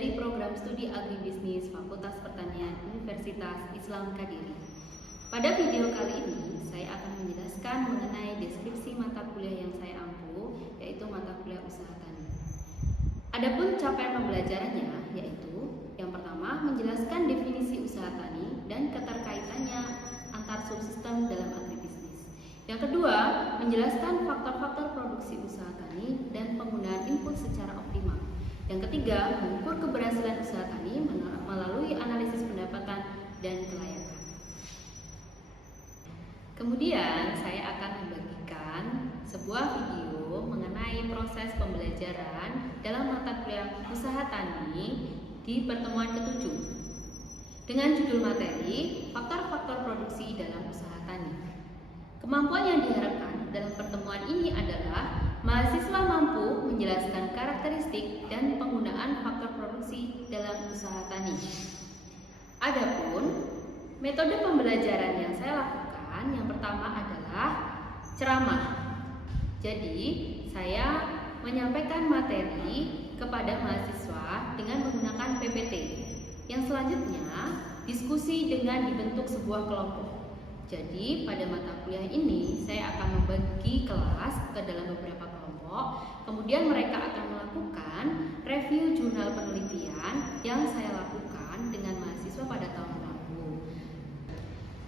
dari Program Studi Agribisnis Fakultas Pertanian Universitas Islam Kadiri. Pada video kali ini, saya akan menjelaskan mengenai deskripsi mata kuliah yang saya ampu, yaitu mata kuliah usaha tani. Adapun capaian pembelajarannya, yaitu yang pertama, menjelaskan definisi usaha tani dan keterkaitannya antar subsistem dalam agribisnis. Yang kedua, menjelaskan faktor-faktor produksi usaha tani dan penggunaan input secara optimal. Yang ketiga, mengukur keberhasilan usaha tani melalui analisis pendapatan dan kelayakan. Kemudian, saya akan membagikan sebuah video mengenai proses pembelajaran dalam mata kuliah usaha tani di pertemuan ke-7 dengan judul materi faktor-faktor produksi dalam usaha tani. Kemampuan yang diharapkan dalam pertemuan ini adalah mahasiswa mampu menjelaskan karakteristik dan penggunaan faktor produksi dalam usaha tani. Adapun metode pembelajaran yang saya lakukan yang pertama adalah ceramah. Jadi, saya menyampaikan materi kepada mahasiswa dengan menggunakan PPT. Yang selanjutnya, diskusi dengan dibentuk sebuah kelompok. Jadi, pada mata kuliah ini, saya akan membagi kelas ke dalam beberapa kelompok. Kemudian mereka akan melakukan review jurnal penelitian yang saya lakukan dengan mahasiswa pada tahun lalu.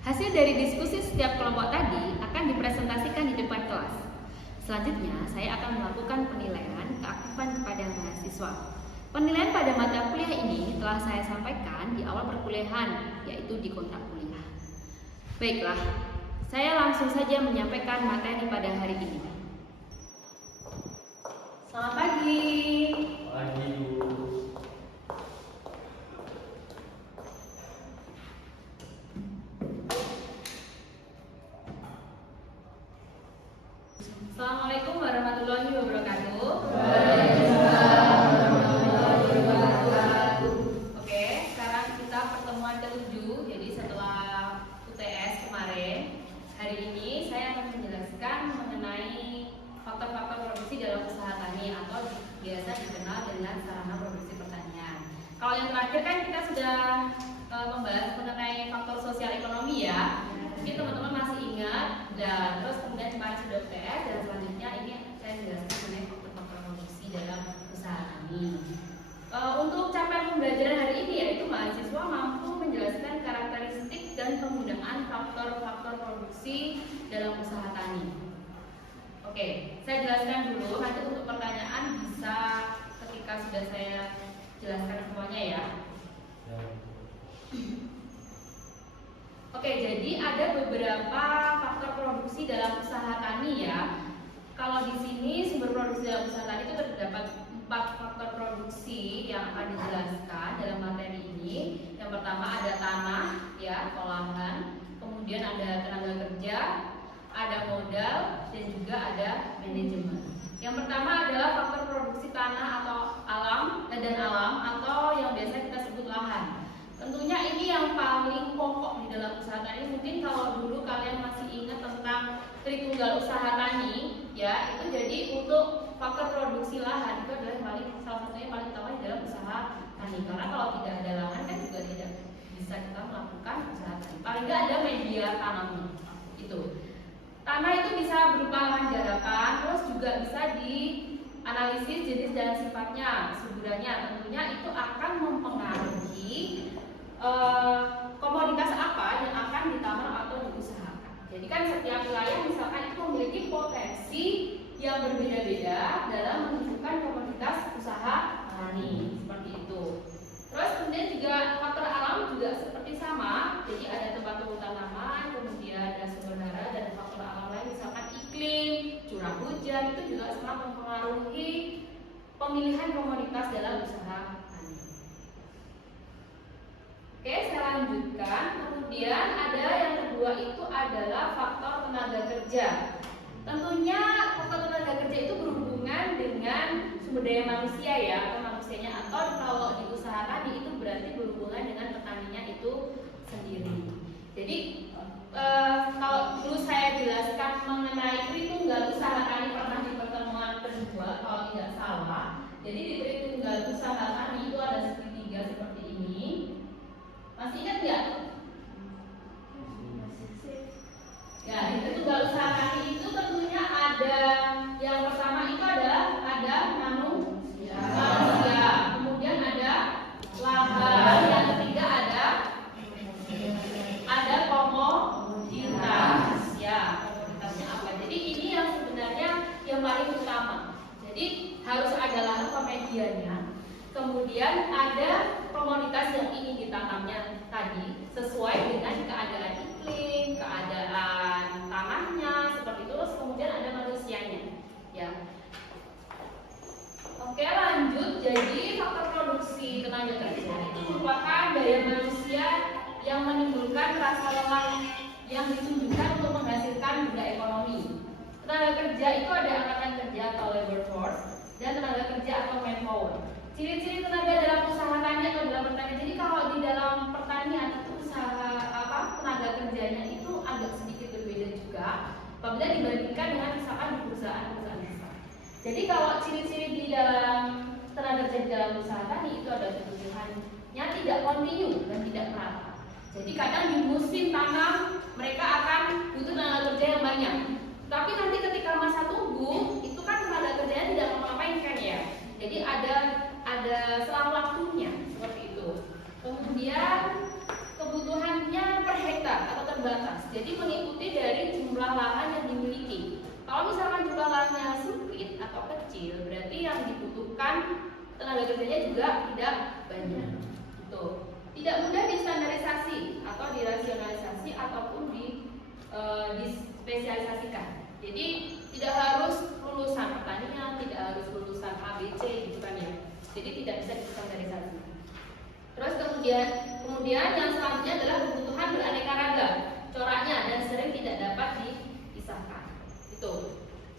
Hasil dari diskusi setiap kelompok tadi akan dipresentasikan di depan kelas. Selanjutnya, saya akan melakukan penilaian keaktifan kepada mahasiswa. Penilaian pada mata kuliah ini telah saya sampaikan di awal perkuliahan, yaitu di kontrak kuliah. Baiklah, saya langsung saja menyampaikan materi pada hari ini. Selamat pagi. Pagi, Bu. Assalamualaikum warahmatullahi wabarakatuh. Oke, sekarang kita pertemuan ke-7. Jadi setelah UTS kemarin, hari ini saya akan menjelaskan mengenai faktor-faktor produksi dalam usaha tani atau biasa dikenal dengan sarana produksi pertanian. Kalau yang terakhir kan kita sudah membahas mengenai faktor sosial ekonomi ya. Mungkin teman-teman masih ingat. Dan terus kemudian kemarin sudah UTS dan selanjutnya ini saya jelaskan mengenai faktor-faktor produksi dalam usaha tani. Untuk capaian pembelajaran hari ini yaitu mahasiswa mampu menjelaskan karakteristik dan penggunaan faktor-faktor produksi dalam usaha tani. Oke, saya jelaskan dulu. Nanti untuk pertanyaan bisa ketika sudah saya jelaskan semuanya ya. Oke, jadi ada beberapa faktor produksi dalam usaha tani ya. Kalau di sini sumber produksi dalam usaha tani itu terdapat 4 faktor produksi yang akan dijelaskan dalam materi ini. Yang pertama ada tanah ya, atau lahan. Kemudian ada tenaga kerja, ada modal, dan juga ada manajemen. Yang pertama adalah faktor produksi tanah atau alam atau yang biasa kita sebut lahan. Tentunya ini yang paling pokok di dalam usaha tani. Mungkin kalau dulu kalian masih ingat tentang Tritunggal usaha tani, ya itu jadi untuk faktor produksi lahan itu adalah salah satunya paling utama di dalam usaha tani. Karena kalau tidak ada lahan kan juga tidak bisa kita melakukan usaha tani. Paling nggak ada media tanamnya. Itu tanah itu bisa berupa lahan garapan, terus juga bisa dianalisis jenis dan sifatnya, suburannya. Tentunya itu akan mempengaruhi komoditas apa yang akan ditanam atau diusahakan. Jadi kan setiap wilayah misalkan itu memiliki potensi yang berbeda-beda dalam menentukan komoditas usaha tani seperti itu. Terus kemudian juga faktor alam juga seperti sama. Jadi ada tempat tumbuh tanaman, kemudian ada sumber daya dan faktor alam lain misalkan iklim, curah hujan itu juga sangat mempengaruhi pemilihan komoditas dalam usaha. Oke, saya lanjutkan. Kemudian ada yang kedua itu adalah faktor tenaga kerja. Tentunya faktor tenaga kerja itu berhubungan dengan sumber daya manusia ya, atau manusianya, atau kalau di usaha tani itu berarti berhubungan dengan petaninya itu sendiri. Jadi kalau dulu saya jelaskan mengenai Tritunggal usaha tani pernah di pertemuan kedua kalau tidak salah. Jadi di Tritunggal usaha tani itu ada kemudian ada komoditas yang ingin ditanamnya tadi sesuai dengan keadaan iklim, keadaan tanahnya seperti itu, terus kemudian ada manusianya, ya. Oke, lanjut. Jadi faktor produksi tenaga kerja itu merupakan daya manusia yang menimbulkan rasa lelah yang ditunjukkan untuk menghasilkan benda ekonomi. Tenaga kerja itu ada angkatan kerja atau labor force dan tenaga kerja atau manpower. Ciri-ciri tenaga dalam usaha tani atau dalam pertanian. Jadi kalau di dalam pertanian itu usaha tenaga kerjanya itu agak sedikit berbeda juga apabila dibandingkan dengan misalkan di perusahaan-perusahaan besar. Jadi kalau ciri-ciri di dalam tenaga kerja di dalam usaha tani itu ada kebutuhannya tidak kontinu dan tidak merata. Jadi kadang di musim tanam mereka akan butuh tenaga kerja yang banyak. Tapi nanti ketika masa tunggu itu kan tenaga kerjanya tidak ngapa-ngapain kan ya. Jadi ada selang waktunya seperti itu. Kemudian kebutuhannya per hektar atau terbatas. Jadi mengikuti dari jumlah lahan yang dimiliki. Kalau misalkan jumlah lahannya sempit atau kecil, berarti yang dibutuhkan tenaga kerjanya juga tidak banyak. Gitu. Tidak mudah distandarisasi atau dirasionalisasi ataupun dispesialisasikan. Jadi tidak harus lulusan pertanian, tidak harus lulusan ABC gitu kan ya. Jadi tidak bisa distandarisasi. Terus kemudian yang selanjutnya adalah kebutuhan beraneka ragam coraknya dan sering tidak dapat dipisahkan. Itu.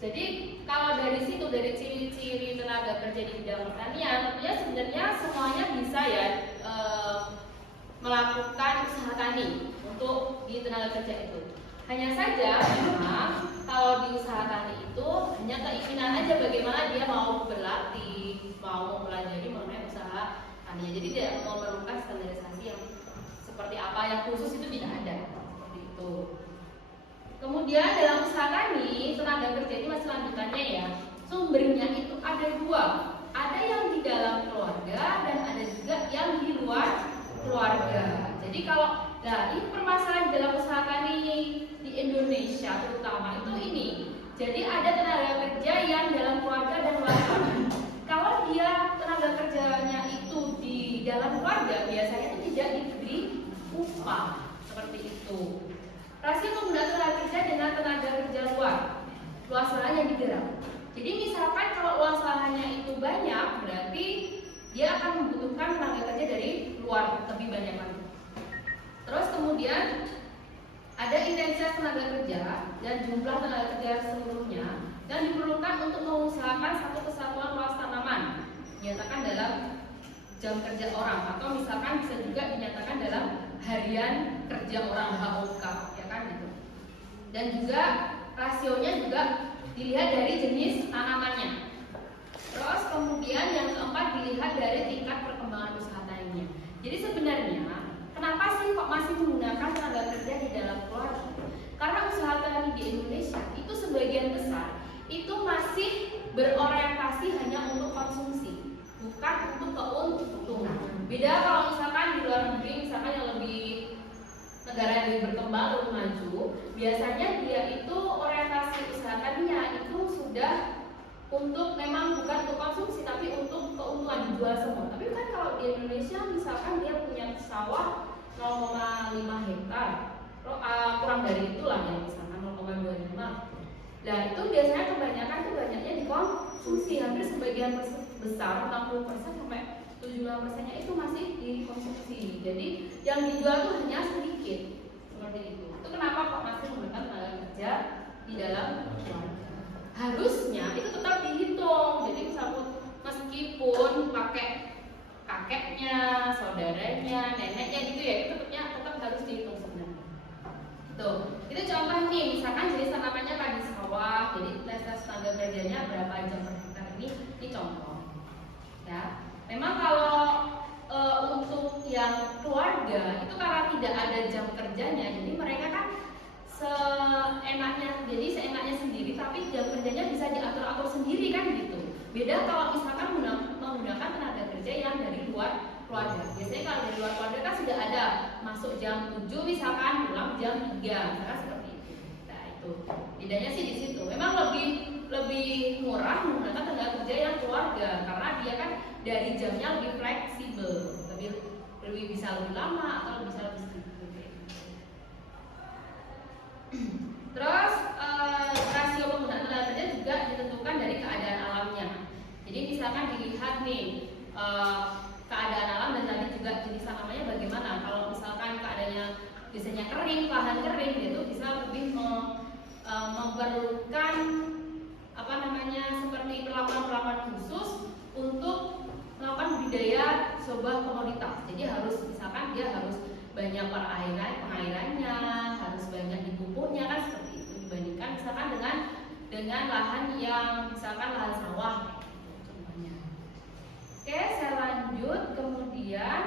Jadi kalau dari situ, dari ciri-ciri tenaga kerja di bidang pertanian, tentunya sebenarnya semuanya bisa ya melakukan usaha tani untuk di tenaga kerja itu. Hanya saja memang kalau di usaha tani itu hanya keinginan aja bagaimana dia mau berlatih, mau mempelajari mengenai usaha tani. Jadi tidak memerlukan standarisasi yang seperti apa yang khusus itu tidak ada seperti itu. Kemudian dalam usaha tani tenaga kerja ini masih lanjutannya ya. Sumbernya itu ada dua, ada yang di dalam keluarga dan ada juga yang di luar keluarga. Jadi kalau ini permasalahan dalam usaha tani di Indonesia terutama itu ini. Jadi ada tenaga kerja yang dalam keluarga dan luar keluarga. Kalau dia tenaga kerjanya itu di dalam keluarga biasanya itu tidak diberi upah seperti itu. Rasio penggunaan tenaga kerja dengan tenaga kerja luas lahan yang digarap. Jadi misalkan kalau luas lahannya itu banyak, berarti dia akan membutuhkan tenaga kerja dari luar lebih banyak lagi. Terus kemudian ada intensitas tenaga kerja dan jumlah tenaga kerja seluruhnya yang diperlukan untuk mengusahakan satu kesatuan luas tanaman dinyatakan dalam jam kerja orang atau misalkan bisa juga dinyatakan dalam harian kerja orang HOK ya kan gitu. Dan juga rasionya juga dilihat dari jenis tanamannya. Terus kemudian yang keempat dilihat dari tingkat perkembangan usaha taninya. Jadi sebenarnya kenapa sih kok masih menggunakan tenaga kerja di dalam keluarga? Karena usaha tani di Indonesia itu sebagian besar itu masih berorientasi hanya untuk konsumsi, bukan untuk keuntungan. Beda kalau misalkan di luar negeri, misalkan yang lebih negara yang lebih berkembang, lebih maju, biasanya dia itu orientasi usaha taninya itu sudah untuk memang bukan untuk konsumsi tapi untuk keuntungan dijual semua. Tapi kan kalau di Indonesia misalkan dia punya sawah 0,5 hektar, kurang dari itulah ya misalkan 0,25. Nah itu biasanya kebanyakan itu banyaknya dikonsumsi, hampir sebagian besar 60% sampai 75%-nya itu masih dikonsumsi. Jadi yang dijual tuh hanya sedikit seperti itu. Itu kenapa kok masih menggunakan tenaga kerja di dalam keluarga? Harusnya itu tetap dihitung. Jadi meskipun pakai kakeknya, saudaranya, neneknya gitu ya, itu tetap harus dihitung sebenarnya. Tuh, itu contoh nih, misalkan jenis tanamannya padi sawah, jadi intensitas tenaga kerjanya berapa jam per hektar ini contoh. Ya, memang kalau untuk yang keluarga itu karena tidak ada jam kerjanya, jadi mereka kan seenaknya sendiri, tapi jam kerjanya bisa diatur-atur sendiri kan gitu. Beda kalau misalkan menggunakan tenaga kerja yang dari luar keluarga. Biasanya kalau dari luar keluarga kan sudah ada masuk jam 7 misalkan pulang jam 3, misalkan seperti itu. Nah itu bedanya sih di situ. Memang lebih murah menggunakan tenaga kerja yang keluarga karena dia kan dari jamnya lebih fleksibel, lebih bisa lebih lama atau bisa lebih sedikit. Terus rasio penggunaan tenaga kerja juga ditentukan dari keadaan alamnya. Jadi misalkan dilihat nih keadaan alam dan tadi juga jenis tanamannya bagaimana. Kalau misalkan keadaannya biasanya kering, lahan kering, itu bisa lebih memerlukan seperti perlakuan khusus untuk melakukan budidaya sebuah komoditas. Jadi harus misalkan dia harus banyak pengairannya, harus banyak dipupuknya kan seperti itu dibandingkan misalkan dengan lahan yang misalkan lahan sawah contohnya. Oke, saya lanjut kemudian.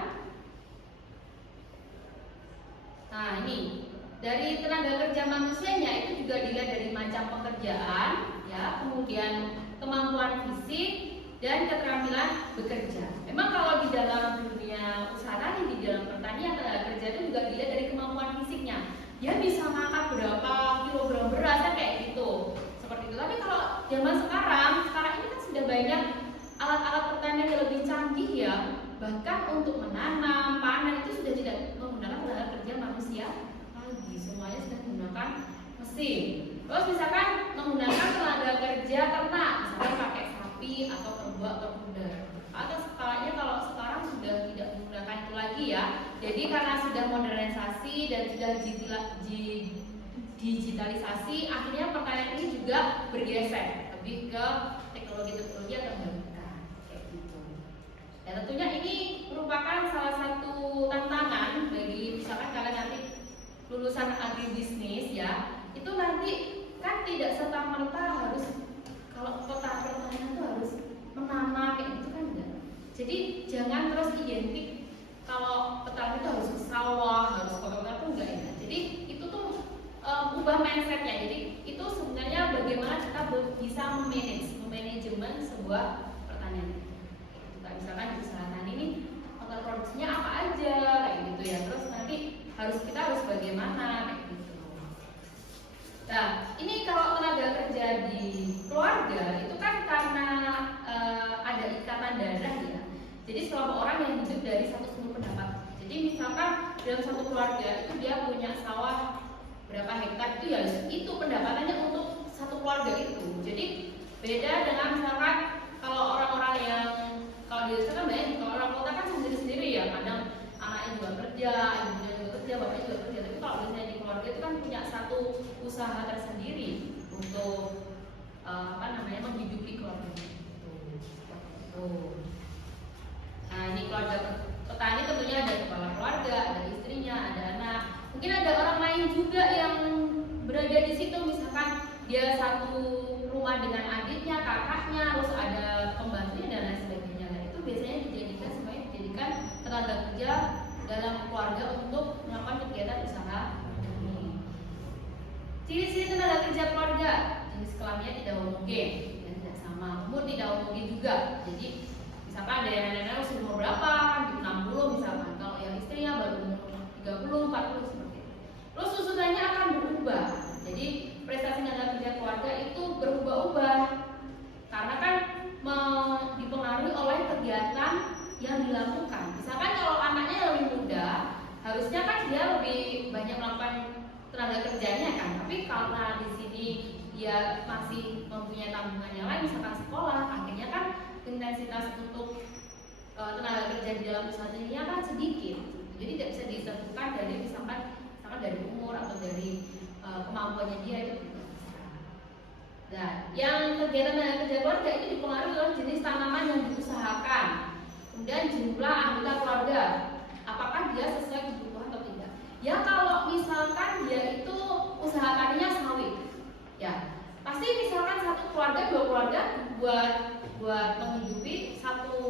Nah, ini dari tenaga kerja manusianya itu juga dilihat dari macam pekerjaan, ya, kemudian kemampuan fisik dan keterampilan bekerja. Memang kalau di dalam dunia usaha tani, di dalam pertanian, tenaga kerja itu juga dilihat dari kemampuan fisiknya. Dia bisa makan berapa kilogram beras kayak gitu, seperti itu. Tapi kalau zaman sekarang ini kan sudah banyak alat-alat pertanian yang lebih canggih ya. Bahkan untuk menanam, panen itu sudah tidak menggunakan tenaga kerja manusia lagi. Semuanya sudah menggunakan mesin. Terus misalkan menggunakan tenaga kerja ternak, misalnya pakai sapi atau kerbau atau kuda. Atau skalanya kalau sekarang sudah tidak menggunakan itu lagi ya. Jadi karena sudah modernisasi dan sudah digitalisasi, akhirnya pertanian ini juga bergeser lebih ke teknologi yang terbarukan kayak gitu. Ya tentunya ini merupakan salah satu tantangan bagi misalkan kalian nanti lulusan agribisnis ya, itu nanti kan tidak serta-merta harus kalau kota pertanian itu harus menanam kayak gitu kan enggak. Jadi jangan terus identik kalau petani itu harus ke sawah, harus ke kota itu enggak ya. Jadi itu tuh ubah mindsetnya. Jadi itu sebenarnya bagaimana kita bisa manajemen sebuah pertanian. Misalkan di usaha tani ini faktor produksinya apa aja kayak gitu ya. Terus nanti kita harus bagaimana kayak gitu. Nah, ini kalau tenaga kerja di keluarga itu kan karena ada ikatan darah ya. Jadi sekelompok orang yang hidup dari satu sumber pendapat. Jadi misalkan dalam satu keluarga itu dia punya sawah berapa hektar, itu ya itu pendapatannya untuk satu keluarga itu. Jadi beda dengan misalkan kalau orang-orang yang kalau di desa kan banyak, kalau orang kota kan sendiri-sendiri ya, kadang anaknya juga kerja, ibunya juga kerja, bapaknya juga kerja. Tapi kalau misalnya di keluarga itu kan punya satu usaha tersendiri untuk menghidupi keluarga itu. Nah ini keluarga petani tentunya ada kepala keluarga, ada istrinya, ada anak. Mungkin ada orang lain juga yang berada di situ, misalkan dia satu rumah dengan adiknya, kakaknya, terus ada pembantunya dan lain sebagainya. Nah itu biasanya dijadikan tenaga kerja dalam keluarga untuk melakukan kegiatan usaha ini. Ciri-ciri tenaga kerja keluarga, jenis kelaminnya tidak homogen, dan tidak sama, umur tidak homogen juga. Jadi misalkan ada yang nenek usia umur berapa, kan 60 misalkan, kalau yang istrinya baru umur 30, 40 seperti itu. Terus susunannya akan berubah. Jadi prestasi tenaga kerja keluarga itu berubah-ubah karena kan dipengaruhi oleh kegiatan yang dilakukan. Misalkan kalau anaknya lebih muda, harusnya kan dia lebih banyak melakukan tenaga kerjanya kan. Tapi karena di sini dia masih mempunyai tanggungan yang lain, misalkan sekolah, akhirnya kan intensitas untuk tenaga kerja di dalam usaha ini kan sedikit. Jadi tidak bisa ditentukan dari misalkan dari umur atau dari kemampuannya dia itu. Nah, yang kegiatan tenaga kerja keluarga itu dipengaruhi oleh jenis tanaman yang diusahakan, kemudian jumlah anggota keluarga, apakah dia sesuai kebutuhan atau tidak. Ya kalau misalkan dia itu usaha taninya sawit, ya pasti misalkan satu keluarga, dua keluarga buat menghidupi satu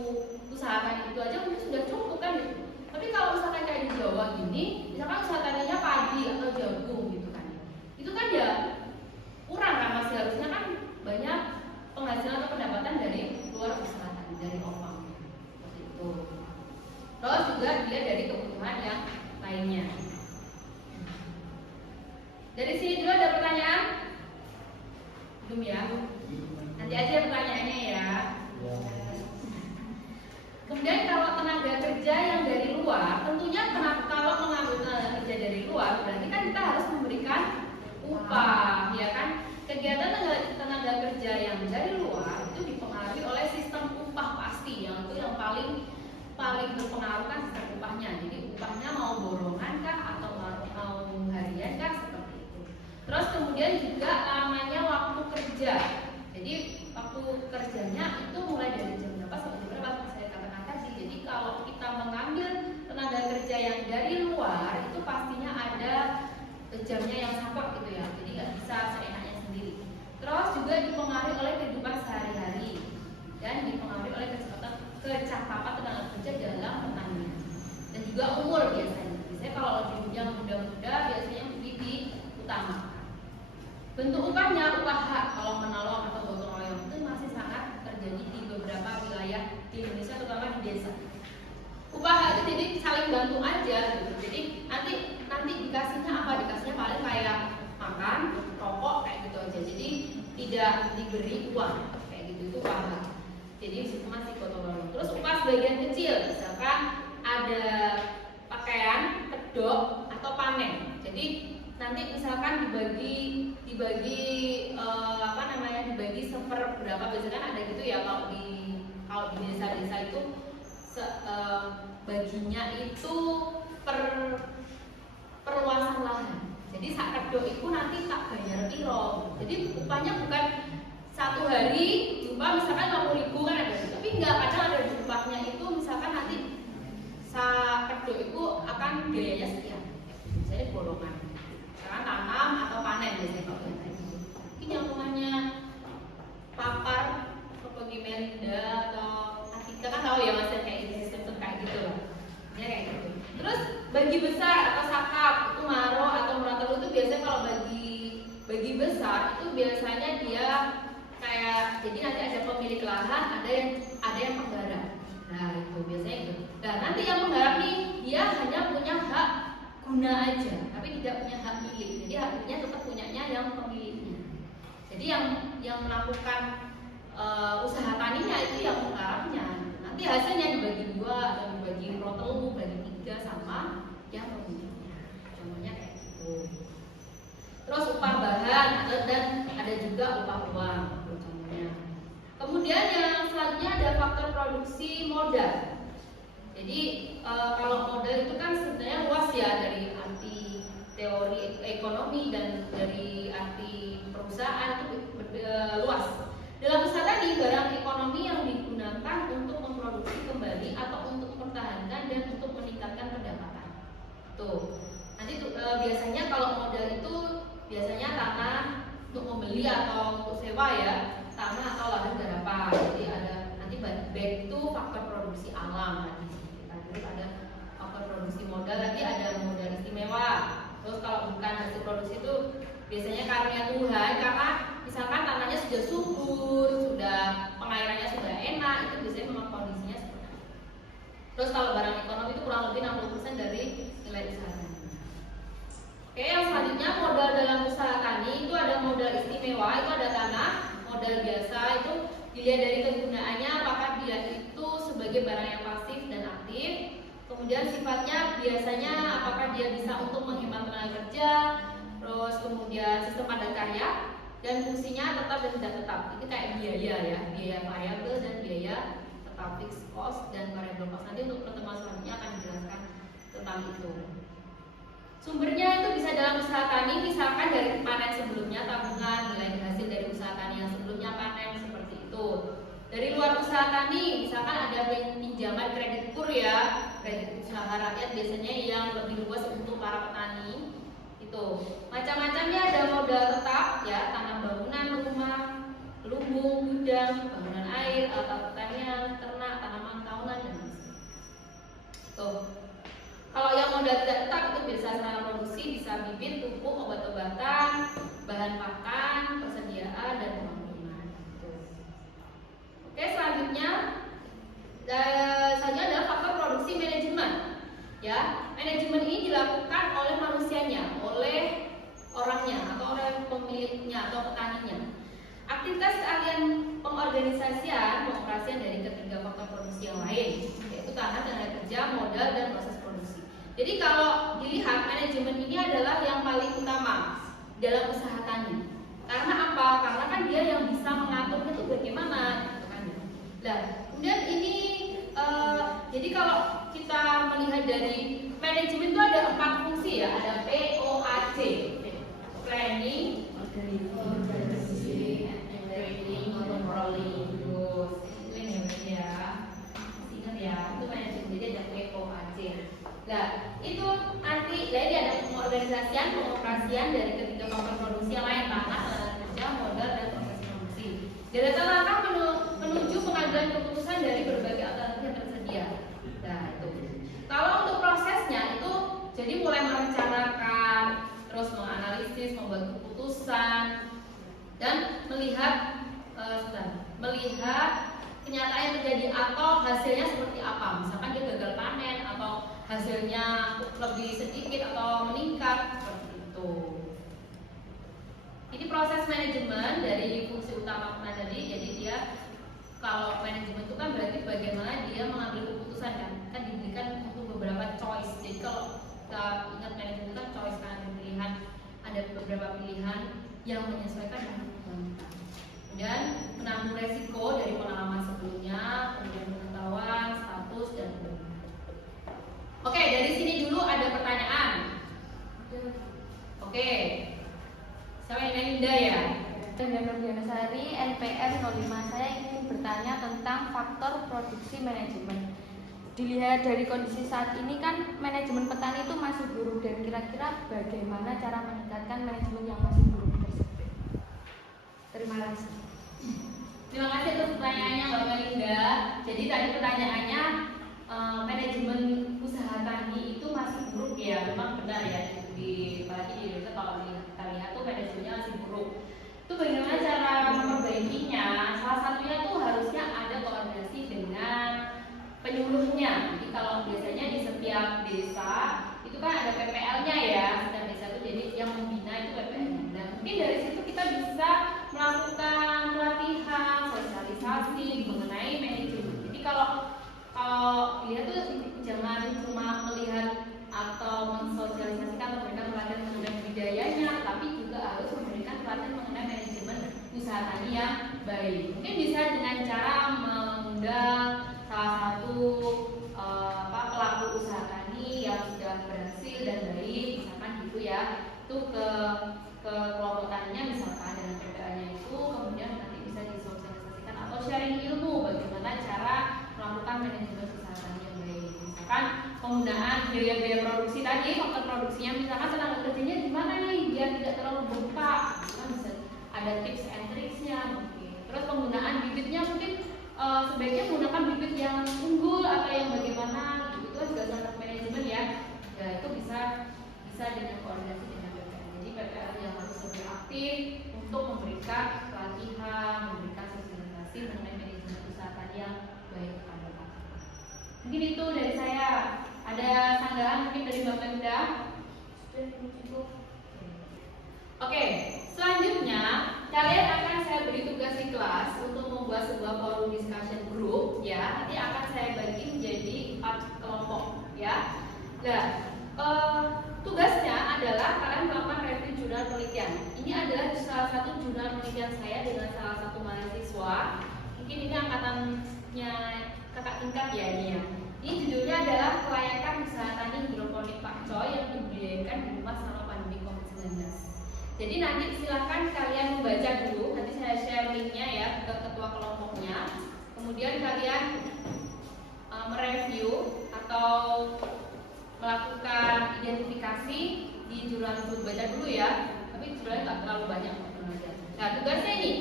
usaha tani itu aja mungkin sudah cukup kan gitu. Tapi kalau misalkan kayak di Jawa gini, misalkan usaha taninya padi atau jagung gitu kan, itu kan ya kurang kan, masih harusnya kan banyak penghasilan atau pendapatan dari luar usaha tani, dari opang seperti itu. Terus juga dilihat dari kebutuhan yang lainnya. Dari sini dulu ada pertanyaan? Belum ya? Nanti aja pertanyaannya ya. tenaga kerja yang dari luar, tentunya kalau mengambil tenaga kerja dari luar, berarti kan kita harus memberikan upah, ya kan? Kegiatan tenaga kerja yang dari luar itu dipengaruhi oleh sistem upah pasti, yang itu yang paling berpengaruh kan sistem upahnya. Jadi upahnya mau borongan kah atau mau harian kah, seperti itu. Terus kemudian juga namanya waktu kerja. Jadi waktu kerjanya itu mulai dari jam berapa sampai jam berapa, saya katakan tadi. Jadi kalau kita mengambil tenaga kerja yang dari luar itu pastinya ada jamnya yang saklek gitu ya. Jadi nggak bisa seenaknya sendiri. Terus juga dipengaruhi oleh kehidupan sehari-hari dan dipengaruhi oleh kecakapan tenaga kerja dalam pertanian dan juga umur biasanya. Biasanya kalau yang muda-muda biasanya lebih diutamakan. Bentuk upahnya upah hak, kalau menolong atau gotong royong itu masih sangat terjadi di beberapa wilayah di Indonesia, terutama di desa. Upah hak itu jadi saling bantu aja gitu. Jadi nanti dikasihnya apa? Dikasihnya paling kayak makan, rokok kayak gitu aja. Jadi tidak diberi uang kayak gitu, itu upah hak. Jadi situ masih gotong royong. Terus upah sebagian kecil, misalkan ada pakaian, kedok atau panen. Jadi nanti misalkan dibagi seperberapa, biasanya kan ada gitu ya kalau di desa-desa itu baginya itu perluasan lahan. Jadi sak kedok itu nanti tak bayar piro. Jadi upahnya bukan satu hari diupah misalkan 50.000 kan ada, tapi enggak, kadang ada di upahnya itu misalkan nanti sak kedok itu akan biayanya sekian. Misalnya bolongan. Misalkan tanam atau panen biasanya kalau kayak gitu. Mungkin yang rumahnya papar atau Melinda atau Atika kan tahu ya Mas kayak sistem kayak gitu lah. Ya kayak gitu. Terus bagi besar atau sakap itu maro atau meratalu itu biasanya kalau bagi besar itu biasanya dia kayak, jadi nanti ada pemilik lahan, ada yang penggarap. Nah itu biasanya itu. Nah nanti yang penggarap nih dia hanya punya hak guna aja, tapi tidak punya hak milik. Jadi hak miliknya tetap punyanya yang pemiliknya. Jadi yang melakukan usaha taninya itu yang penggarapnya. Nanti hasilnya dibagi 2 atau dibagi rotelu, bagi 3 sama yang pemiliknya. Contohnya kayak gitu. Terus upah bahan dan ada juga upah uang. Kemudian yang selanjutnya ada faktor produksi modal. Jadi kalau modal itu kan sebenarnya luas ya, dari arti teori ekonomi dan dari arti perusahaan itu luas. Dalam usaha tadi barang ekonomi yang digunakan untuk memproduksi kembali atau untuk mempertahankan dan untuk meningkatkan pendapatan. Tuh. Nanti biasanya kalau modal itu biasanya tanah untuk membeli atau untuk sewa ya. Tanah atau lahan garapan. Jadi ada nanti baik itu faktor produksi alam tadi. Terus ada faktor produksi modal, nanti ada modal istimewa. Terus kalau bukan hasil produksi itu biasanya karunia Tuhan, karena misalkan tanahnya sudah subur, sudah pengairannya sudah enak, itu biasanya memang kondisinya seperti itu. Terus kalau barang ekonomi itu kurang lebih 60% dari nilai usaha tani. Oke, yang selanjutnya modal dalam usaha tani itu ada modal istimewa, itu ada tanah. Modal biasa itu dilihat dari kegunaannya, apakah dia itu sebagai barang yang pasif dan aktif. Kemudian sifatnya biasanya apakah dia bisa untuk menghemat tenaga kerja, terus kemudian sistem padat karya, dan fungsinya tetap dan tidak tetap. Itu kayak biaya ya, biaya variabel dan biaya tetap, fixed cost dan variable cost. Nanti untuk pertemuan selanjutnya akan dijelaskan tentang itu. Sumbernya itu bisa dalam usaha tani, misalkan dari panen sebelumnya, tabungan, nilai hasil dari usaha tani yang sebelumnya panen, seperti itu. Dari luar usaha tani, misalkan ada pinjaman kredit kur ya, kredit usaha rakyat biasanya yang lebih luas untuk para petani. Itu macam-macamnya, ada modal tetap ya, tanah bangunan, rumah, lumbung, gudang, bangunan air, alat pertanian, ternak, tanaman tahunan dan lain-lain. Tuh. Kalau yang modal tidak tetap itu bisa sarana produksi, bisa bibit, pupuk, obat-obatan, bahan pakan, persediaan dan pembangunan. Oke, selanjutnya adalah faktor produksi manajemen. Ya, manajemen ini dilakukan oleh manusianya, oleh orangnya atau oleh pemiliknya atau petaninya. Aktivitas keahlian pengorganisasian, pengoperasian dari ketiga faktor produksi yang lain, yaitu tanah dan Jadi kalau dilihat manajemen ini adalah yang paling utama dalam usaha tani. Karena apa? Karena kan dia yang bisa mengaturnya itu bagaimana, gitu kan? Nah, kemudian ini jadi kalau kita melihat dari manajemen itu ada 4 fungsi ya, ada POAC, planning, organizing, training, controlling. Terus ya, ingat ya, itu manajemen. Jadi ada POAC. Nah, itu nanti jadi ada pengorganisasian, pengoperasian dari ketiga faktor produksi yang lain, tanah, tenaga kerja, modal, dan proses produksi. Dan data langkah menuju pengambilan keputusan dari berbagai alternatif yang tersedia. Nah, itu. Kalau untuk prosesnya itu jadi mulai merencanakan, terus menganalisis, membuat keputusan, dan melihat kenyataan yang terjadi atau hasilnya seperti apa. Misalkan dia gagal panen atau hasilnya lebih sedikit atau meningkat, seperti itu. Ini proses manajemen dari fungsi utama tadi. Jadi dia kalau manajemen itu kan berarti bagaimana dia mengambil keputusan kan diberikan untuk beberapa choice. Jadi kalau kita ingat manajemen kan choice kan ada beberapa pilihan yang menyesuaikan dengan kebutuhan. Dan menanggung resiko dari pengalaman sebelumnya, kemudian pengetahuan, status, dan sebagainya. Oke, dari sini dulu ada pertanyaan. Oke, siapa yang Linda ya? Sari, NPM 05. Saya ingin bertanya tentang faktor produksi manajemen. Dilihat dari kondisi saat ini kan manajemen petani itu masih buruk, dan kira-kira bagaimana cara meningkatkan manajemen yang masih buruk tersebut? Terima kasih. Terima kasih atas pertanyaannya Mbak Melinda. Jadi tadi pertanyaannya manajemen usaha tani itu masih buruk ya, memang benar ya, apalagi di Indonesia kalau kita lihat tuh manajemennya masih buruk. Itu bagaimana cara memperbaikinya? Salah satunya tuh harusnya ada koordinasi dengan penyuluhnya. Jadi kalau biasanya di setiap desa itu kan ada PPL-nya ya, setiap desa itu jadi yang membina itu PPL-nya. Nah, mungkin dari situ kita bisa melakukan pelatihan, sosialisasi mengenai manajemen. Jadi kalau lihat tuh jangan cuma melihat atau mensosialisasikan atau memberikan pelatihan mengenai budayanya, tapi juga harus memberikan pelatihan mengenai manajemen usaha tani yang baik. Mungkin bisa dengan cara mengundang salah satu pelaku usaha tani yang sudah berhasil dan baik, misalkan gitu ya, itu ke kelompok taninya misalkan dengan PPA-nya itu, kemudian nanti bisa disosialisasikan atau sharing ilmu bagaimana cara melakukan manajemen usaha tani yang baik. Misalkan penggunaan biaya produksi tadi, faktor produksinya, misalkan tenaga kerjanya gimana nih biar tidak terlalu bengkak, kan bisa ada tips and tricksnya mungkin. Terus penggunaan bibitnya mungkin sebaiknya menggunakan bibit yang unggul atau yang bagaimana, itu juga sangat manajemen ya. Ya itu bisa dengan koordinasi dengan PPL. Jadi PPL yang harus lebih aktif untuk memberikan pelatihan, memberikan sosialisasi mengenai manajemen usaha tani yang baik kepada Pak. Mungkin itu dari saya. Ada sanggahan mungkin dari Mbak Pemda? Oke, selanjutnya kalian akan saya beri tugas di kelas untuk membuat sebuah forum discussion group ya. Nanti akan saya bagi menjadi 4 kelompok ya. Nah, tugasnya adalah kalian melakukan review jurnal penelitian. Ini adalah salah satu jurnal penelitian saya dengan salah satu mahasiswa. Mungkin ini angkatannya kakak tingkat ya ini ya. Ini judulnya adalah kelayakan usaha tani hidroponik Pak Coy yang dibiayakan di rumah selama pandemi COVID-19. Jadi nanti silahkan kalian membaca dulu. Nanti saya share linknya ya ke ketua kelompoknya. Kemudian kalian mereview atau melakukan identifikasi di jurnal tersebut. Baca dulu ya. Tapi jurnalnya nggak terlalu banyak. Nah tugasnya ini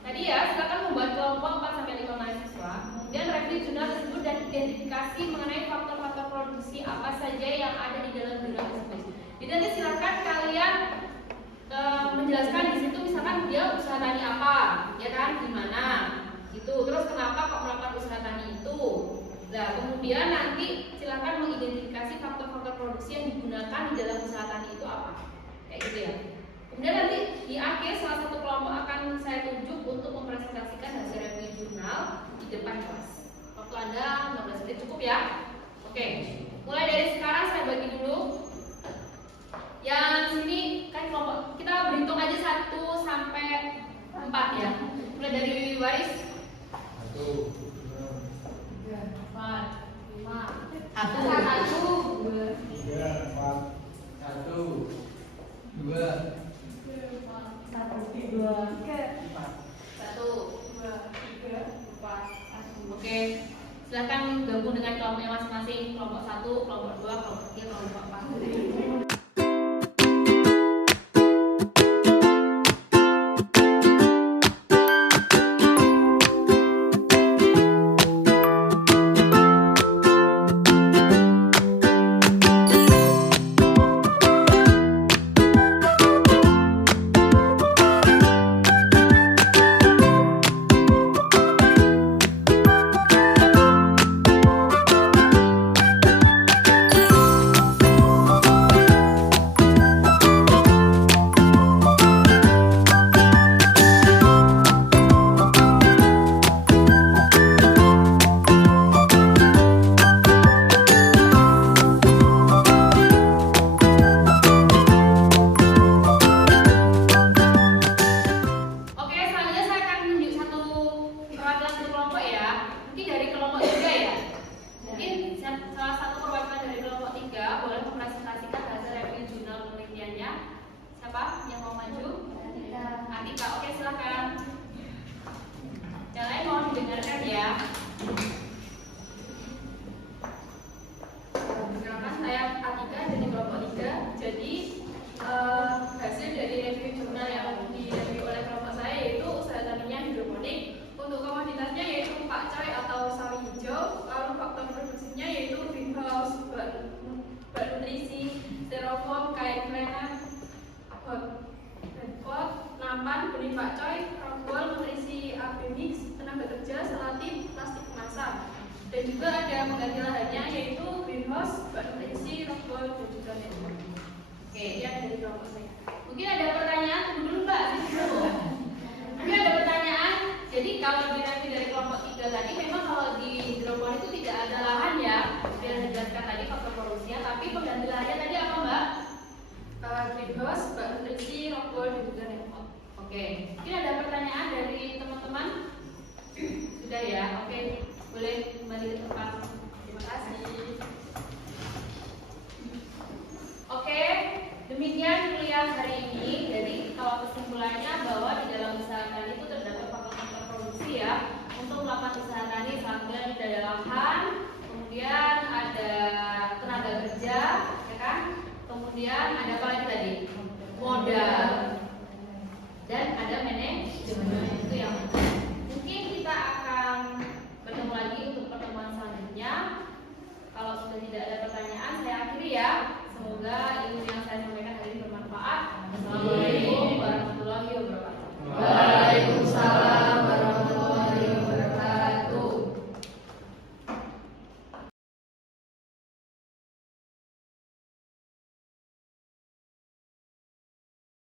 tadi ya, silakan membuat kelompok 4-5 mahasiswa. Kemudian review jurnal tersebut dan identifikasi mengenai faktor-faktor produksi apa saja yang ada di dalam jurnal tersebut. Jadi nanti silakan kalian menjelaskan di situ, misalkan dia usaha tani apa, ya kan, di mana, gitu. Terus kenapa kok melakukan usaha tani itu. Nah kemudian nanti silakan mengidentifikasi faktor-faktor produksi yang digunakan di dalam usaha tani itu apa, kayak gitu ya. Kemudian nanti di akhir salah satu kelompok akan saya tunjuk untuk mempresentasikan hasil review jurnal di depan kelas. Waktu Anda 15 menit cukup ya? Oke, mulai dari sekarang saya bagi 2 Oke, silakan gabung dengan kelompoknya masing-masing, kelompok 1, kelompok 2, kelompok 3, kelompok 4. Oke, selanjutnya saya akan menunjuk satu perwakilan dari kelompok ya. Mungkin dari kelompok 3 ya. Mungkin salah satu perwakilan dari kelompok 3 boleh mempresentasikan hasil review jurnal penelitiannya. Siapa yang mau maju? Atika. Oke, silakan. Yang lain mohon didengarkan ya. Perkenalkan, saya Atika dari kelompok 3. Jadi hasil dari review jurnal yang direview oleh kelompok saya yaitu usaha taninya hidroponik. Untuk komoditasnya yaitu pakcoy atau sawi hijau. Lalu faktor produksinya yaitu greenhouse, bak nutrisi, styrofoam, kain plena, pot, nampan, benih pakcoy, rockwool, nutrisi apimix, tenaga kerja, selatif, plastik kemasan. Dan juga ada pengganti lahannya yaitu greenhouse, bak nutrisi, rockwool, dan juga network. Oke, ya dari kelompok saya. Mungkin ada pertanyaan, tunggu dulu Mbak. Mungkin ada pertanyaan. Jadi kalau dari kelompok 3 tadi, memang kalau di hidroponik itu tidak ada lahan ya. Sudah dijelaskan tadi faktor produksinya, tapi pengganti lahannya tadi apa Mbak? Greenhouse, bak nutrisi, rockwool, dan juga network. Oke, mungkin ada pertanyaan dari teman-teman? Sudah ya, oke. Boleh kembali ke tempat. Terima kasih. Oke, demikian kuliah hari ini. Jadi kalau kesimpulannya bahwa di dalam usaha tani itu terdapat faktor-faktor produksi ya. Untuk melakukan usaha tani, salah satunya ada lahan, kemudian ada tenaga kerja, ya kan? Kemudian ada apa lagi tadi? Modal. Dan ada manajemen. Itu yang penting. Mungkin kita akan bertemu lagi untuk pertemuan selanjutnya. Kalau sudah tidak ada pertanyaan, saya akhiri ya.